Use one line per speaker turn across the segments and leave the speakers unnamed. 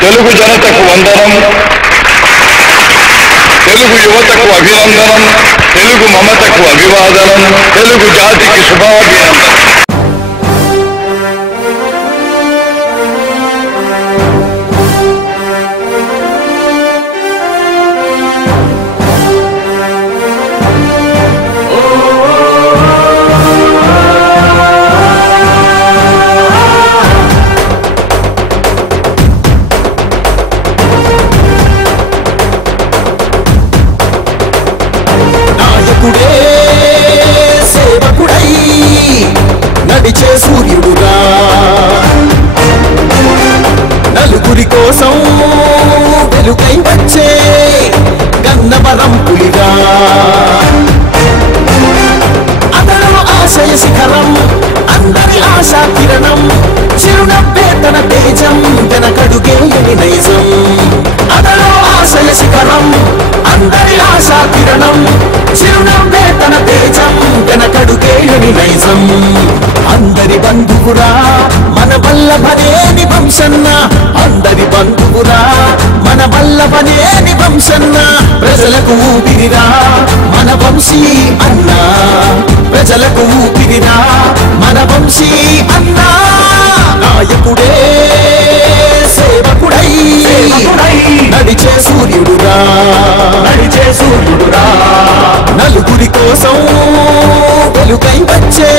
తెలుగు జనతకు వందనం తెలుగు యువతకు అభినందనం తెలుగు మమతకు అభివాదనం తెలుగు జాతికి శుభాభినందనం.
నడిచే సూర్యుడుగా నలుగురి కోసం వెలుకై వచ్చే గన్నవరం పులిగా అతను ఆశయ శిఖరం అందరి ఆశా కిరణం చిరునవ్వే తన తేజం వెనకడుగేయని నైజం. అతను ఆశయ శిఖరం అందరి ఆశా కిరణం చిరునవ్వే తన తేజం వెనకడుగేయని నైజం. బంధువురా. మన వల్లభనేని వంశన్న అందరి బంధువురా. మన వల్లభనేని వంశన్న ప్రజలకు ఊపిరిరా. మన వంశీ అన్నా ప్రజలకు ఊపిరిరా. మన వంశీ అన్నా నాయకుడే సేవకుడై. నడిచే సూర్యుడురా. నడిచే సూర్యుడురా. నలుగురి కోసం వెలుగై వచ్చే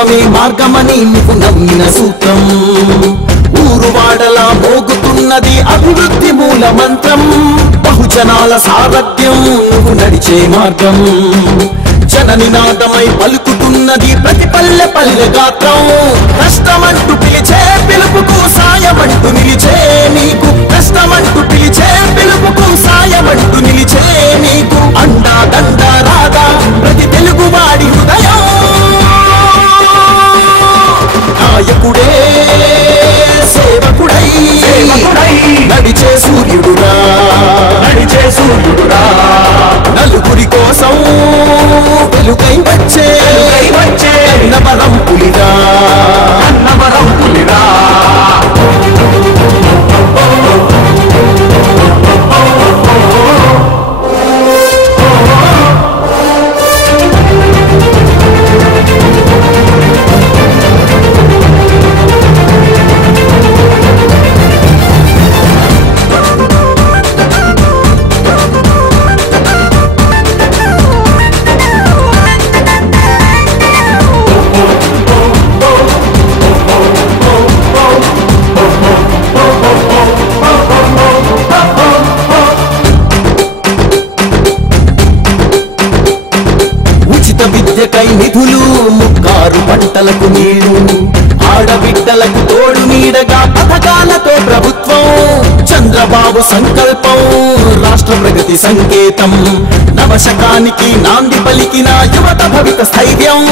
మానవత్వమే మార్గమని నువ్వు నమ్మిన సూత్రం. ఊరువాడలా మోగుతున్నది అభివృద్ధి మూల మంత్రం. బహుజనాల సారథ్యం నువ్వు నడిచే మార్గం. జననినాదమై పలుకుతున్నది ప్రతి పల్లె పల్లె గాత్రం. కష్టమంటూ పిలిచే పిలుపుకు సాయమంటూ నిలిచే నీకు. కష్టమంటూ పిలిచే పిలుపుకు సాయమంటూ నిలిచే నీకు. చంద్రబాబు సంకల్పం రాష్ట్ర ప్రగతి సంకేతం. నవశకానికి నాంది పలికిన యువత భవిత స్థైర్యం.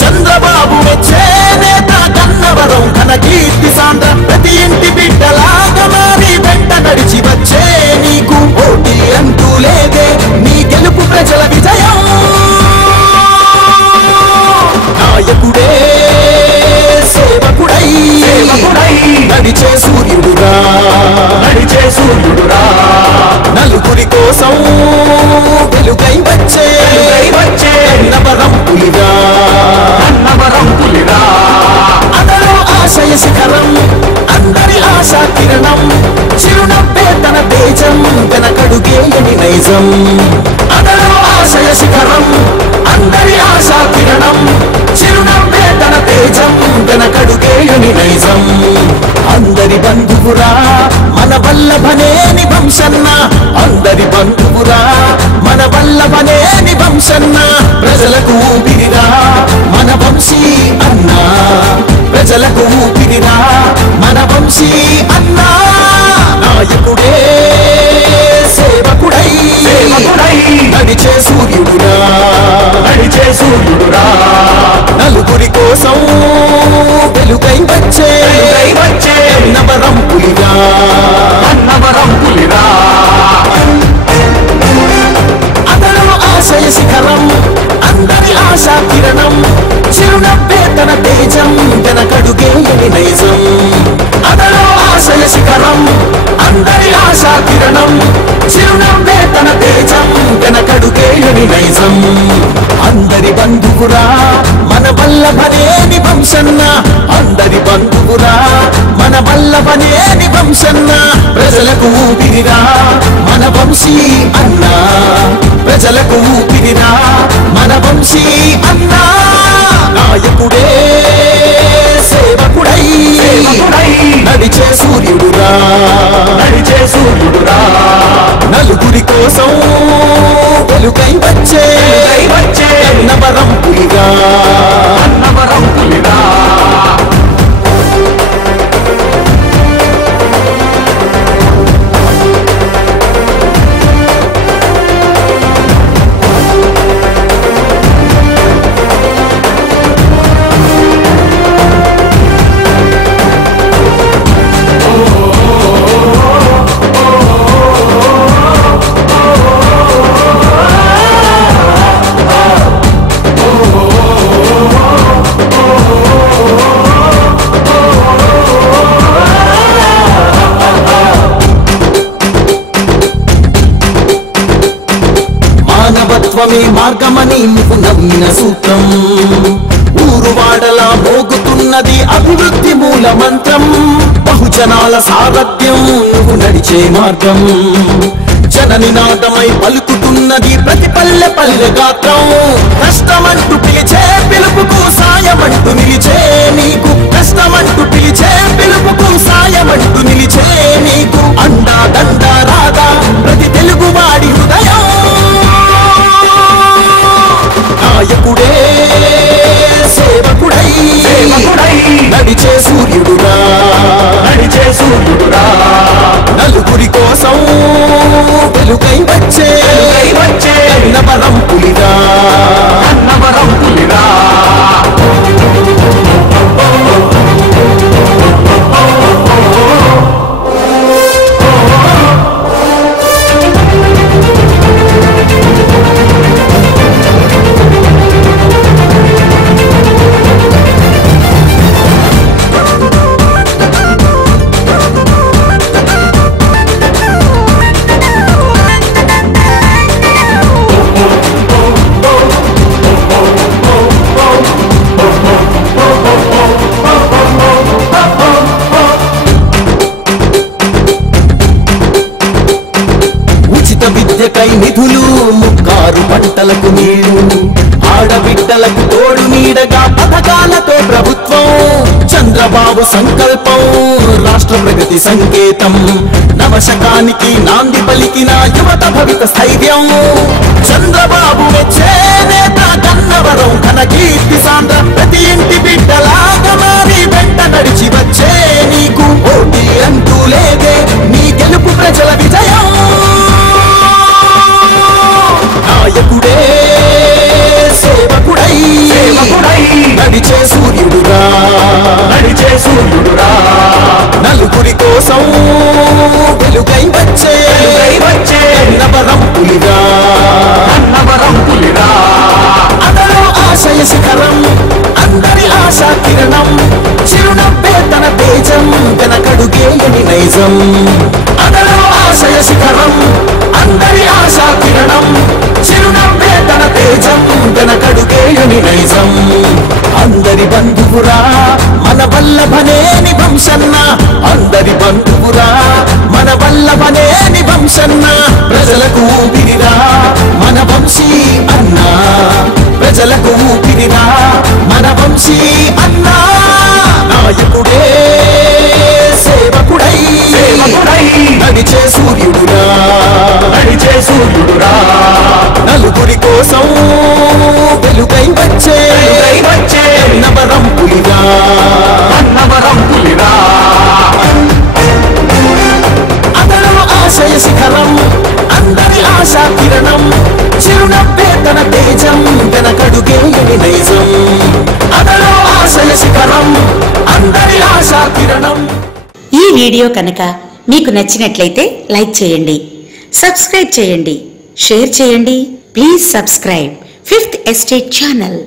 చంద్రబాబు వచ్చే నేత కన్నవరం ఘన కీర్తి సాంద్ర ప్రతి ఇంటి బిడ్డలాగా మారి వెంట నడిచి వచ్చే నీకు పోటీ అంటూ లేదే. నీ గెలుపు ప్రజ కోసం వెలుగై వచ్చే వచ్చే. అన్నవరం పులిరా. అన్నవరం పులిరా. అతను ఆశయ శిఖరం అందరి ఆశా కిరణం. చిరునవ్వే తన తేజం వెనకడుగేయని నైజం. అతను ఆశయ శిఖరం అందరి ఆశా కిరణం. చిరునవ్వే తన తేజం వెనకడుగేయని నైజం. అందరి బంధువురా మన వల్లభనేని వంశన్న. అందరి బంధువురా మన వల్లభనేని వంశన్న. ప్రజలకు ఊపిరిరా మన వంశీ అన్నా. ప్రజలకు ఊపిరిరా మన వంశీ అన్నా. నాయకుడే సేవకుడై. నడిచే సూర్యుడురా.
నడిచే సూర్యుడురా.
నలుగురి కోసం వెలుగై వచ్చే
వెలుగై వచ్చే
నవరం పులిగా ఆశా కిరణం చిరునవ్వే తన తేజం వెనకడుగే నైజం? అదలో ఆశయ శిఖరం అందరి ఆశా కిరణం చిరునవ్వే తన తేజం వెనకడుగే నైజం? అందరి బంధువురా మన వల్లభనేని వంశన్న అందరి బంధువురా మన వల్లభనేని వంశన్నా ప్రజలకు ఊపిరిరా మన వంశీ అన్నా. ప్రజలకు ఊపిరిరా మన వంశీ అన్నా. నాయకుడే సేవకుడై. నడిచే సూర్యుడురా.
నడిచే సూర్యుడురా.
నలుగురి కోసం వెలుగై వచ్చే
వచ్చే
నవరం పులిగా సూత్రం ఊరువాడలా మోగుతున్నది అభివృద్ధి మూల మంత్రం. బహుజనాల సారథ్యం నువ్వు నడిచే మార్గం. జననినాదమై పలుకుతున్నది ప్రతి పల్లె పల్లె గాత్రం. కష్టమంటూ పిలిచే పిలుపుకు సాయమంటూ నిలిచే పులిగా పథకాలతో ప్రభుత్వం చంద్రబాబు సంకల్పం రాష్ట్ర ప్రగతి సంకేతం. నవశకానికి నాంది పలికిన యువత భవిత స్థైర్యం. చంద్రబాబు వచ్చే నేత కన్నవరం ఘన కీర్తి సాంద్ర. ప్రతి ఇంటి బిడ్డలాగా మారి వెంట నడిచి వచ్చే నీకు పోటీ సూర్యుడురా. నలుగురి కోసం వెలుగై వచ్చే
వచ్చే.
నవరం పులిగా
అన్నవరం పులిరా
అతను ఆశయ శిఖరం అందరి ఆశా కిరణం చిరునవ్వే తన తేజం వెనకడుగేయని నైజం. అతను ఆశయ శిఖరం అందరి ఆశా కిరణం చిరునవ్వే తన తేజం వెనకడుగేయని నైజం. అందరి బంధువురా. వంశన్న అందరి బంధువురా మన వల్లభనేని వంశన్న ప్రజలకు ఊపిరిరా మన వంశీ అన్నా. ప్రజలకు ఊపిరిరా మన వంశీ అన్నా. నాయకుడే సేవ నడిచే సూర్యుడురా.
నడిచే సూర్యుడురా.
నలుగురి కోసం వెలుగై వచ్చే
వచ్చే.
నవరం పులిగా
అన్నవరం పులిరా.
అతను ఆశయ శిఖరం అందరి ఆశా కిరణం చిరునవ్వే తన తేజం వెనకడుగే నైజం. అతను ఆశయ శిఖరం అందరి ఆశా కిరణం.
ఈ వీడియో కనుక మీకు నచ్చినట్లయితే లైక్ చేయండి సబ్స్క్రైబ్ చేయండి షేర్ చేయండి please subscribe fifth estate channel.